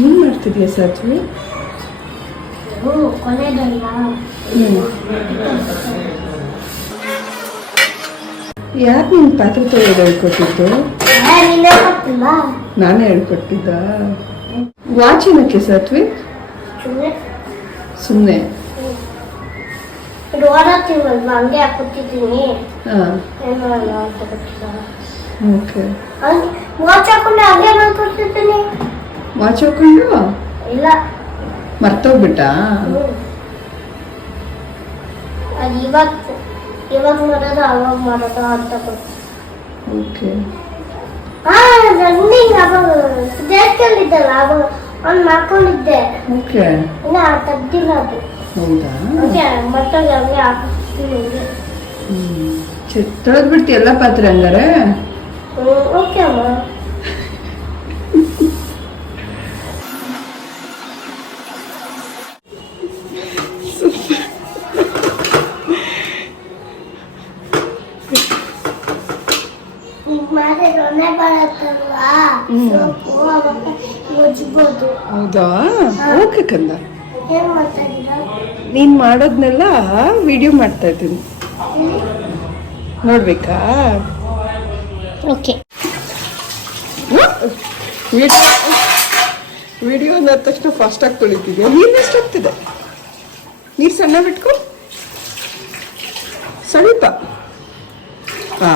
ಏನು ಮಾಡ್ತಿದ್ಯಾ ಸಾತ್ವಿ? ಯಾಕೆ ನಿನ್ ಪಾತ್ರೆ ತೊಳೆಯೋದು ಹೇಳ್ಕೊಟ್ಟಿದ್ದು? ನಾನೇ ಹೇಳ್ಕೊಟ್ಟಿದ್ದ. ವಾಚ್ ಏನಕ್ಕೆ ಸಾತ್ವಿ? ಸುಮ್ಮನೆ ಹಂಗೆ ಹಾಕೊತಿದ್ದೀನಿ. ಓಕೆ. ವಾಚ್ ಹಾಕೊಂಡು ಹಂಗೆ ಮಾಡ್ಕೊತಿದ್ದೀನಿ. ವಾಚ್ ಹಾಕೊಂಡು ಇಲ್ಲ ಮರ್ತೋಗ್ಬಿಟ್ಟ? ಅದು ಇವಾಗ ಮಾಡೋದು ಅವಾಗ ಮಾಡೋದು ಅಂತ ಗೊತ್ತು. ಓಕೆ. ರನ್ನಿಂಗ್ ಅವಾಗ ದೇಶದಲ್ಲಿದ್ದಲ್ಲ ಅವಾಗ ಅವ್ನು ಮಾಡ್ಕೊಂಡಿದ್ದೆ. ಓಕೆ. ಇನ್ನ ತೆಗ್ದಿಲ್ಲ ಅದು. ಹೌದಾ? ಮತ್ತೆ ಹಂಗೆ ಹಾಕಿಸ್ತೀನಿ. ತೊಳೆದ್ಬಿಡ್ತಿ ಎಲ್ಲ ಪಾತ್ರೆ ಹಂಗಾರೆ? ಓಕೆ ಅಮ್ಮ. ಹೌದಾ? ಓಕೆ ಕಂದ. ಏನ್ ಮಾಡ್ತಾ ಇದ್ದೀರಾ? ನೀನ್ ಮಾಡೋದ್ನೆಲ್ಲ ವಿಡಿಯೋ ಮಾಡ್ತಾ ಇದ್ದೀನಿ, ನೋಡ್ಬೇಕಾ? ಓಕೆ. ವಿಡಿಯೋ ಅಂದ ತಕ್ಷಣ ಫಾಸ್ಟ್ ಆಗಿ ತೊಳಿತಿದ್ಯಾ? ನೀರು ಎಷ್ಟು ಹೋಗ್ತಿದೆ? ನೀರು ಸಣ್ಣ ಬಿಟ್ಕೊ, ಸ್ವಲ್ಪ. ಹಾ,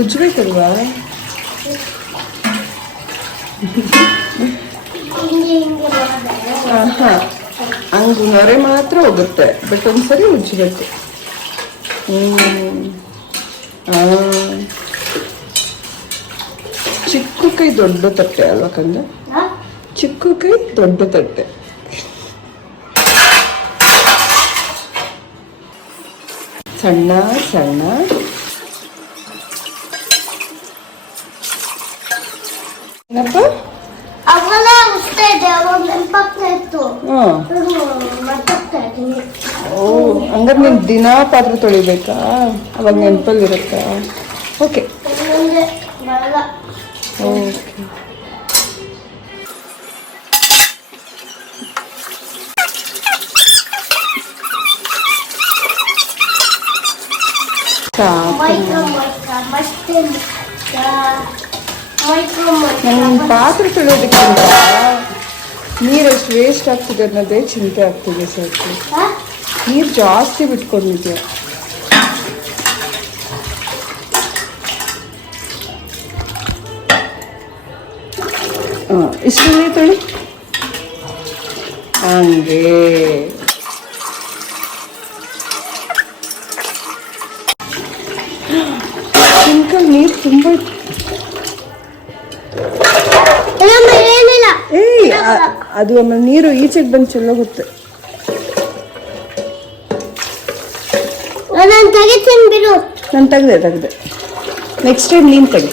ಉಜ್ಬೇಕಲ್ವಾ? ಹಂಗೆ ನೊರೆ ಮಾತ್ರ ಹೋಗುತ್ತೆ, ಬಟ್ ಒಂದ್ಸರಿ ಉಜ್ಬೇಕು. ಚಿಕ್ಕ ಕೈ ದೊಡ್ಡ ತಟ್ಟೆ ಅಲ್ವಾ ಕಂದ? ಚಿಕ್ಕ ಕೈ ದೊಡ್ಡ ತಟ್ಟೆ. ಸಣ್ಣ ಸಣ್ಣ ಏನಪ್ಪ? ಅವೆಲ್ಲ ಉಸ್ತಾ ಇದೆ, ಅವಾಗ ನೆನಪಾಗ್ತಾ ಇತ್ತು. ಓ, ಹಂಗಾರೆ ನೀನು ದಿನಾ ಪಾತ್ರೆ ತೊಳಿಬೇಕಾ? ಅವಾಗ ನೆನಪಲ್ಲಿರುತ್ತಾ? Okay okay. ನನ್ನ ಪಾತ್ರೆ ತೊಳೆಯೋದಕ್ಕಿಂತ ನೀರೆಷ್ಟು ವೇಸ್ಟ್ ಆಗ್ತಿದೆ ಅನ್ನೋದೇ ಚಿಂತೆ ಆಗ್ತಿದೆ ಸ್ವಲ್ಪ. ನೀರು ಜಾಸ್ತಿ ಬಿಟ್ಕೊಂಡಿದ್ಯಾ. ಇಷ್ಟು ನೀರು ತೊಳಿ, ಹಂಗೆ. ಸಿಂಕಲ್ ನೀರು ತುಂಬ. ಏಯ್, ಅದು ಆಮೇಲೆ ನೀರು ಈಚೆಗೆ ಬಂದು ಚೆಲ್ಲೋಗುತ್ತೆ. ನಾನು ತೆಗ್ದೆ. ನೆಕ್ಸ್ಟ್ ಟೈಮ್ ನೀನು ತೆಗಿ.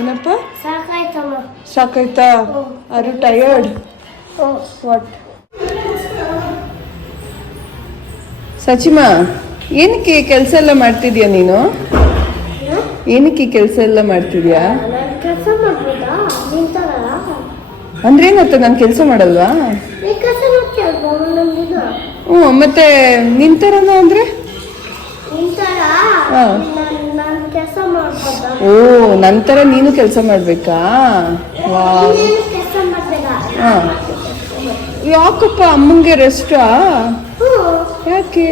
ಏನಪ್ಪ? ಸಾಕಾಯ್ತಾ? Are you tired? ವಾಟ್? ಸಚಿಮಾ, ಏನಕ್ಕೆ ಕೆಲಸ ಎಲ್ಲ ಮಾಡ್ತಿದ್ಯಾ ನೀನು? ಏನಕ್ಕೆ ಕೆಲಸ ಎಲ್ಲ ಮಾಡ್ತಿದ್ಯಾ? ಅಂದ್ರೆ ಏನತ್ತ? ನಾನು ಕೆಲಸ ಮಾಡಲ್ವಾ? ಮತ್ತೆ ನಿಂತರನ ಅಂದ್ರೆ? ಓ, ನಂತರ ನೀನು ಕೆಲಸ ಮಾಡ್ಬೇಕಾ? ಯಾಕಪ್ಪ, ಅಮ್ಮಂಗೆ ರೆಸ್ಟಾ? ಯಾಕೆ?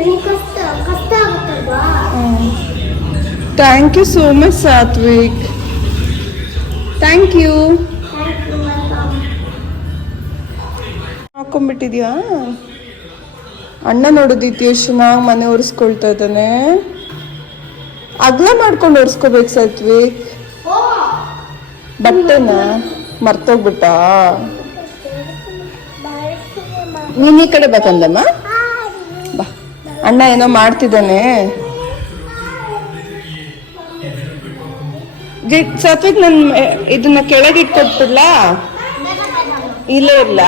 Thank you so much Satvik, thank you. ಹಾಕೊಂಡ್ಬಿಟ್ಟಿದ್ಯಾ? ಅಣ್ಣ ನೋಡೋದಿತ್ತು ಎಷ್ಟು ಚೆನ್ನಾಗಿ ಮನೆ ಒರೆಸ್ಕೊಳ್ತಾ ಇದ್ದಾನೆ. ಅಗ್ಲ ಮಾಡ್ಕೊಂಡು ಒರೆಸ್ಕೋಬೇಕು ಸಾತ್ವಿಕ್. ಬಟ್ಟೆನ ಮರ್ತೋಗ್ಬಿಟ್ಟ. ನೀನ್ ಈ ಕಡೆ ಬೇಕಂದಮ್ಮ, ಬಾ ಅಣ್ಣ ಏನೋ ಮಾಡ್ತಿದ್ದಾನೆ. ಸಾತ್ವಿಕ್ ನನ್ ಇದನ್ನ ಕೆಳಗೆ ಇಟ್ಕೊಟ್ಬಿಡ್ಲಾ? ಇಲ್ಲೇ ಇಲ್ಲ.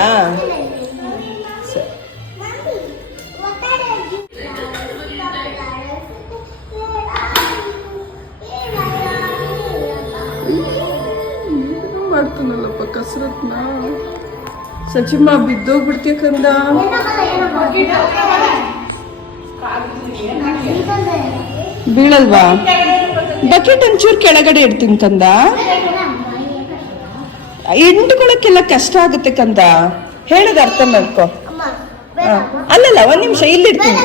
ಮಾಡ್ತಾನಲ್ಲಪ್ಪ ಕಸರತ್ನ. ಸಚಿಮ್ಮ ಬಿದ್ದೋಗ್ಬಿಡ್ತೀಯ ಕಂದ. ಬೀಳಲ್ವಾ? ಬಕೆಟ್ ಒಂಚೂರು ಕೆಳಗಡೆ ಇಡ್ತೀನಿ ಕಂದ. ಇಂಟ್ಕೊಳಕ್ಕೆಲ್ಲ ಕಷ್ಟ ಆಗುತ್ತೆ ಕಂದ, ಹೇಳೋದು ಅರ್ಥ ಮಾಡ್ಕೊ. ಅಲ್ಲಲ್ಲ, ಒಂದ್ ನಿಮಿಷ ಇಲ್ಲಿಡ್ತೀನಿ.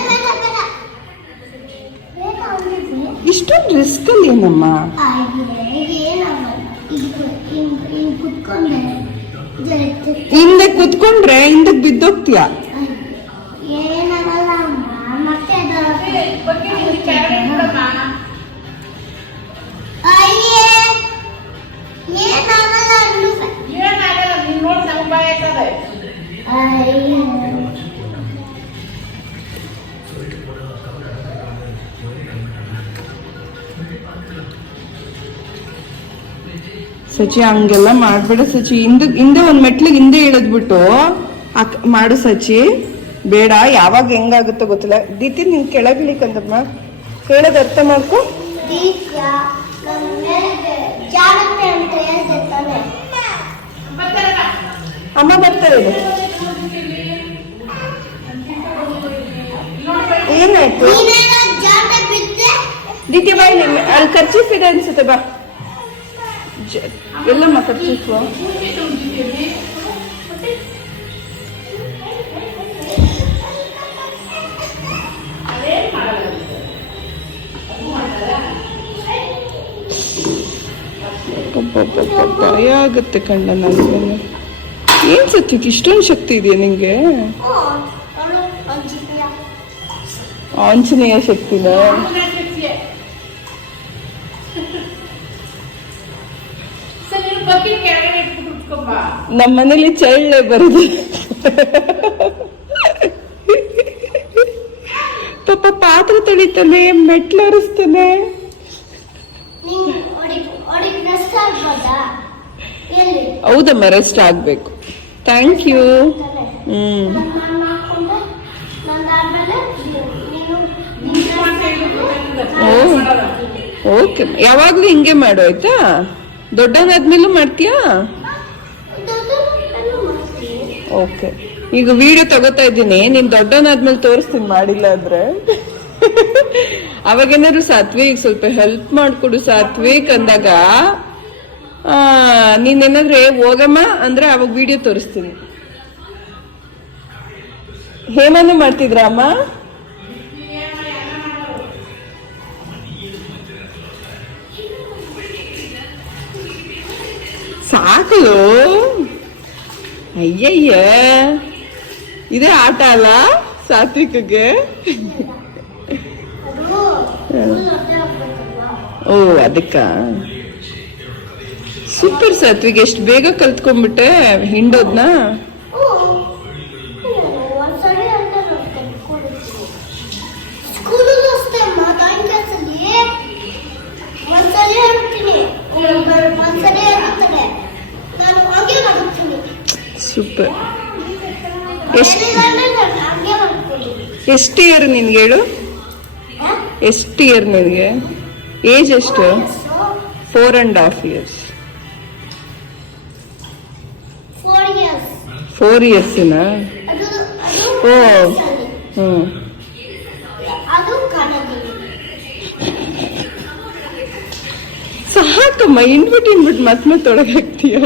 ಇಷ್ಟೊಂದು ರಿಸ್ಕ್ ಅಲ್ಲಿ ಏನಮ್ಮ? ಹಿಂದೆ ಕುತ್ಕೊಂಡ್ರೆ ಹಿಂದಕ್ ಬಿದ್ದೋಗ್ತೀಯ. ಸಚಿ ಹಂಗೆಲ್ಲ ಮಾಡ್ಬೇಡ ಸಚಿ. ಹಿಂದೆ ಒಂದ್ ಮೆಟ್ಲಿಗೆ ಹಿಂದೆ ಇಳಿದ್ಬಿಟ್ಟು ಮಾಡು ಸಚಿ. ಬೇಡ, ಯಾವಾಗ ಹೆಂಗಾಗುತ್ತೋ ಗೊತ್ತಿಲ್ಲ. ದೀತಿ ನೀನ್ ಕೆಳಗಿಳಿಕಂದಮ್ಮ, ಹೇಳೋದು ಅರ್ಥ ಮಾಡ್ಕೊ. ಅಮ್ಮ ಬರ್ತಾರೆ. ಏನಾಯ್ತು? ದೀತಿ ಬಾಯ್, ಅಲ್ಲಿ ಖರ್ಚೀಫ್ ಇದೆ ಅನ್ಸುತ್ತೆ, ಬಾ. ಎಲ್ಲಮ್ಮ ಖರ್ಚೀಫು? ಭಯ ಆಗುತ್ತೆ ಕಣ್ಣ ನನಗೆ. ಏನ್ ಸತ್ಯಕ್ಕೆ ಇಷ್ಟೊಂದು ಶಕ್ತಿ ಇದೆಯಾ ನಿಂಗೆ? ಆಂಜನೇಯ ಶಕ್ತಿನ? ನಮ್ಮ ಮನೇಲಿ ಚಳ್ಳೆ ಬರುದು. ಪಾಪ ಪಾತ್ರೆ ತೊಳಿತಾನೆ, ಮೆಟ್ಲರಿಸ್ತಾನೆ. ಹೌದಮ್ಮ, ರೆಸ್ಟ್ ಆಗ್ಬೇಕು. Thank you. ಓಕೆ, ಯಾವಾಗ್ಲೂ ಹಿಂಗೆ ಮಾಡು ಆಯ್ತಾ? ದೊಡ್ಡನಾದ್ಮೇಲೂ ಮಾಡ್ತೀಯಾ? ಓಕೆ, ಈಗ ವಿಡಿಯೋ ತಗೋತಾ ಇದ್ದೀನಿ. ನೀನ್ ದೊಡ್ಡನಾದ್ಮೇಲೆ ತೋರಿಸ್ತೀನಿ ಮಾಡಿಲ್ಲ ಅಂದ್ರೆ. ಅವಾಗೇನಾದ್ರು ಸಾತ್ವಿಕ್ ಸ್ವಲ್ಪ ಹೆಲ್ಪ್ ಮಾಡ್ಕೊಡು ಸಾತ್ವಿಕ್ ಅಂದಾಗ ನೀನೇನಾದ್ರೆ ಹೋಗಮ್ಮ ಅಂದ್ರೆ ಅವಾಗ ವಿಡಿಯೋ ತೋರಿಸ್ತೀನಿ. ಹೇಮನು ಮಾಡ್ತಿದ್ರ ಅಮ್ಮ? ಸಾಕು. ಅಯ್ಯಯ್ಯ, ಇದೇ ಆಟ ಅಲ್ಲ ಸಾತ್ವಿಕ್ಗೆ? ಓ, ಅದಕ್ಕ. ಸೂಪರ್ ಸಾತ್ವಿಕ್, ಎಷ್ಟು ಬೇಗ ಕಲ್ತ್ಕೊಂಡ್ಬಿಟ್ಟೆ ಹಿಂಡೋದ್ನ. ಸೂಪರ್. ಎಷ್ಟು ಇಯರ್ ನಿನ್ಗೆ ಹೇಳು? ಎಷ್ಟು ಇಯರ್ ನಿನ್ಗೆ? ಏಜ್ ಎಷ್ಟು? 4.5 years. 4 years ನಾ? ಓ, ಸಾಕಮ್ಮ. ಇನ್ಬಿಟ್ಟು ಮತ್ತೆ ತೊಡಗಾಗ್ತೀಯ.